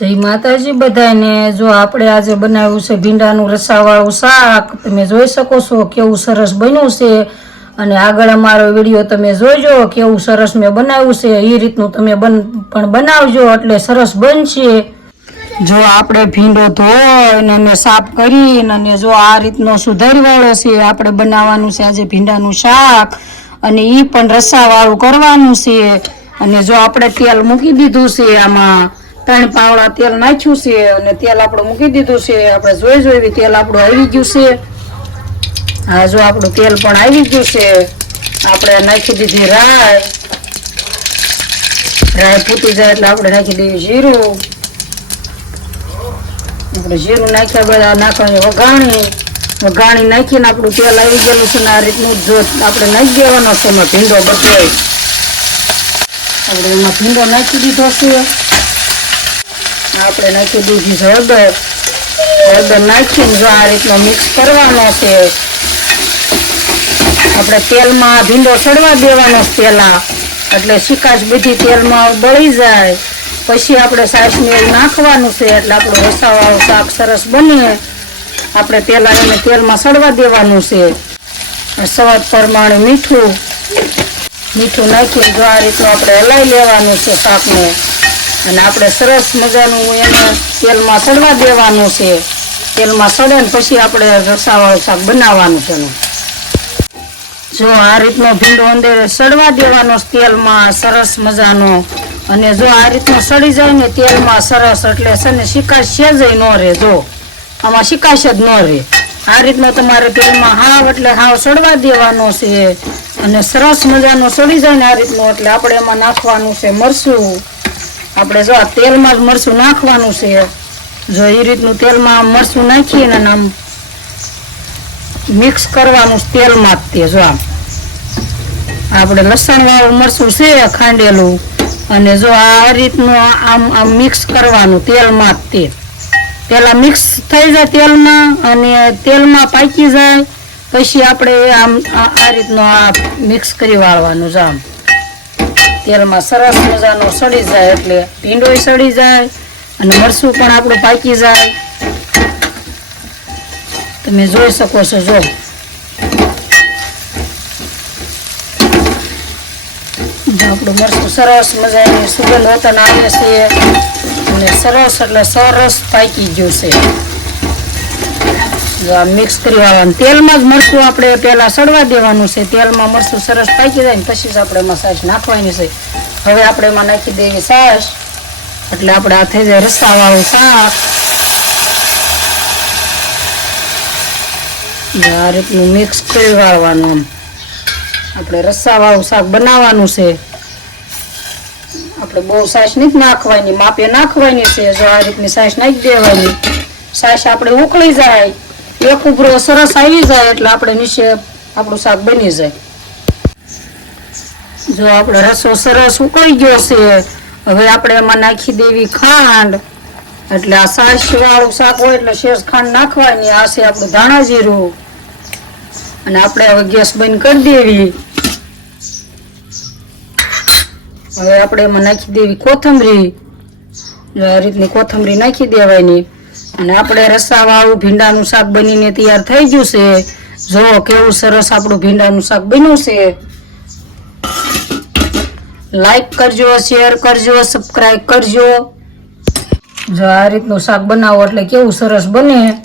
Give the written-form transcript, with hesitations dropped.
જય માતાજી બધાને। જો આપણે આજે બનાવ્યું છે ભીંડાનું રસાવાળું શાક। તમે જોઈ શકો છો કેવું સરસ બન્યું છે અને આગળ અમારો વિડીયો તમે જોજો કેવું સરસ મેં બનાવ્યું છે। એ રીતનું તમે પણ બનાવજો એટલે સરસ બનશે। જો આપણે ભીંડો ધોઈને અને સાફ કરીને અને જો આ રીતનો સુધારવાળો છે આપણે બનાવવાનું છે આજે ભીંડાનું શાક અને એ પણ રસાવાળું કરવાનું છે। અને જો આપણે તેલ મૂકી દીધું છે આમાં 3 પાવડા તેલ નાખ્યું છે અને તેલ આપણે મૂકી દીધું છે। આપણે જોઈ તેલ આપણું આવી ગયું છે। હા જો આપણું તેલ પણ આવી ગયું છે। આપણે નાખી દીધી રાઈ ફૂટી જાય એટલે આપણે નાખી દેવી જીરું। આપણે જીરું નાખ્યા બધા નાખવાની વઘાણી નાખીને આપણું તેલ આવી ગયેલું છે ને આ રીતનું જો આપણે નાખી દેવાનો છે એમાં ભીંડો બતાવી આપણે એમાં ભીંડો નાખી દીધો છે। આપણે નાખી દીધી છે હળદર નાખીને જો આ રીતનો મિક્સ કરવાનો છે। આપણે તેલમાં ભીંડો ચડવા દેવાનો પહેલા એટલે શીકાશ બધી તેલમાં બળી જાય પછી આપણે સાસને નાખવાનું છે એટલે આપણું રસાવાળું શાક સરસ બને। આપણે પહેલા એને તેલમાં ચડવા દેવાનું છે। સ્વાદ પ્રમાણે મીઠું નાખીને જો આ રીતનું આપણે હલાવી લેવાનું છે શાકને અને આપણે સરસ મજાનું એને તેલમાં ચડવા દેવાનું છે। તેલમાં ચડે ને પછી આપણે રસાવાળું શાક બનાવવાનું છે। જો આ રીતનો ભીંડો અંદર ચડવા દેવાનો તેલમાં સરસ મજાનો અને જો આ રીતનો સડી જાય ને તેલમાં સરસ એટલે છે ને શિકાશ સેજય ન રહે। જો આમાં શિકાશ જ ન રહે। આ રીતનો તમારે તેલમાં હાવ એટલે હાવ ચડવા દેવાનો છે અને સરસ મજાનો સડી જાય ને આ રીતનો એટલે આપણે એમાં નાખવાનું છે મરચું। આપણે જો આ તેલમાં જ મરચું નાખવાનું છે। જો એ રીતનું તેલમાં મરચું નાખીને આમ મિક્સ કરવાનું તેલમાં જ તે જો આપણે લસણ વાળું મરચું છે ખાંડેલું અને જો આ રીતનું આમ મિક્સ કરવાનું તેલમાં જ તે પેલા મિક્સ થઈ જાય તેલમાં અને તેલમાં પાકી જાય પછી આપણે આમ આ રીતનું આ મિક્સ કરી વાળવાનું છે। આમ તેલમાં સરસ મજાનો સડી જાય એટલે ભીંડોય સડી જાય અને મરચું પણ આપણું પાકી જાય। તમે જોઈ શકો છો જો આપણું મરચું સરસ મજાની સુગંધ વતન આવે છે અને સરસ એટલે સરસ પાકી ગયું છે। જો આ મિક્સ કરી વાળવાનું તેલમાં જ મરચું આપણે પહેલા સડવા દેવાનું છે। તેલમાં મરચું સરસ પાકી જાય ને પછી જ આપણે એમાં છાશ નાખવાની છે। હવે આપણે એમાં નાખી દેવી છાશ એટલે આપણે આ થઈ જાય રસાવાળું શાક। આ રીતનું મિક્સ કરી વાળવાનું આમ આપણે રસાવાળું શાક બનાવવાનું છે। આપણે બહુ છાશ નથી નાખવાની માપે નાખવાની છે। જો આ રીતની છાશ નાખી દેવાની છાશ આપણે ઉકળી જાય એક ઉભરો સરસ આવી જાય એટલે આપણે નીચે આપણું શાક બની જાય। જો આપણે રસો સરસ ઉકળી ગયો છે હવે આપણે એમાં નાખી દેવી ખાંડ એટલે આ છાશ વાળું શાક હોય એટલે શેષ ખાંડ નાખવાની। આ છે આપણું ધાણા જીરું અને આપણે હવે ગેસ બંધ કરી દેવી। હવે આપણે એમાં નાખી દેવી કોથમરી। આ રીતની કોથમરી નાખી દેવાની અને આપણે રસાવાળું ભીંડાનું શાક બનીને તૈયાર થઈ ગયું છે। જો કેવું સરસ આપણું ભીંડાનું શાક બન્યું છે। લાઈક કરજો, શેર કરજો, સબસ્ક્રાઈબ કરજો। જો આ રીતનું શાક બનાવો એટલે કેવું સરસ બને।